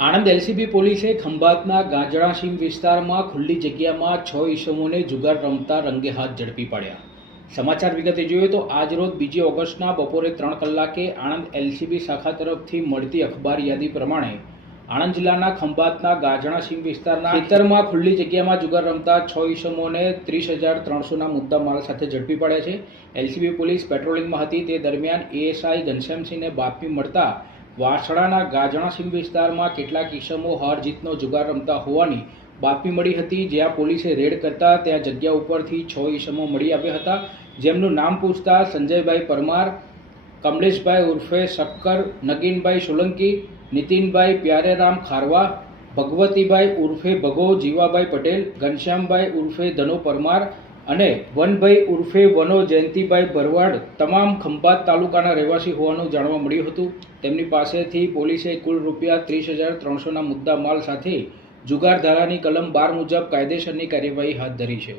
Anand LCB પોલીસે ખંભાતના ગાજણા સીમ વિસ્તારમાં ખુલ્લી જગ્યામાં છ ઈસમોને જુગાર રમતા રંગે હાથ ઝડપી પાડ્યા. સમાચાર વિગતે જોઈએ તો આજરોજ બીજી ઓગસ્ટના બપોરે ત્રણ કલાકે આણંદ એલસીબી શાખા તરફથી મળતી અખબાર યાદી પ્રમાણે આણંદ જિલ્લાના ખંભાતના ગાજણાસીમ વિસ્તારના ખેતરમાં ખુલ્લી જગ્યામાં જુગાર રમતા છ ઈસમોને ત્રીસ હજાર ત્રણસોના મુદ્દા માલ સાથે ઝડપી પડ્યા છે. એલસીબી પોલીસ પેટ્રોલિંગમાં હતી. તે દરમિયાન એએસઆઈ ઘનશ્યામસિંહને બાતમી મળતા વાસણાના ગાજણા સીમ વિસ્તારમાં કેટલાક ઈસમો હાર જીતનો જુગાર રમતા હોવાની બાતમી મળી હતી. જ્યાં પોલીસે રેડ કરતા ત્યાં જગ્યા ઉપરથી છ ઈસમો મળી આવ્યા હતા. જેમનું નામ પૂછતા સંજયભાઈ પરમાર, કમલેશભાઈ ઉર્ફે શક્કર નગીનભાઈ સોલંકી, નીતિનભાઈ પ્યારેરામ ખારવા, ભગવતીભાઈ ઉર્ફે ભગો, જીવાભાઈ પટેલ, ઘનશ્યામભાઈ ઉર્ફે ધનો પરમાર અને વનભાઈ ઉર્ફે વનો જયંતિભાઈ ભરવાડ તમામ ખંભાત તાલુકાના રહેવાસી હોવાનું જાણવા મળ્યું હતું. તેમની પાસેથી પોલીસે કુલ રૂપિયા ત્રીસ હજાર ત્રણસોના મુદ્દા માલ સાથે જુગાર ધારાની કલમ બાર મુજબ કાયદેસરની કાર્યવાહી હાથ ધરી છે.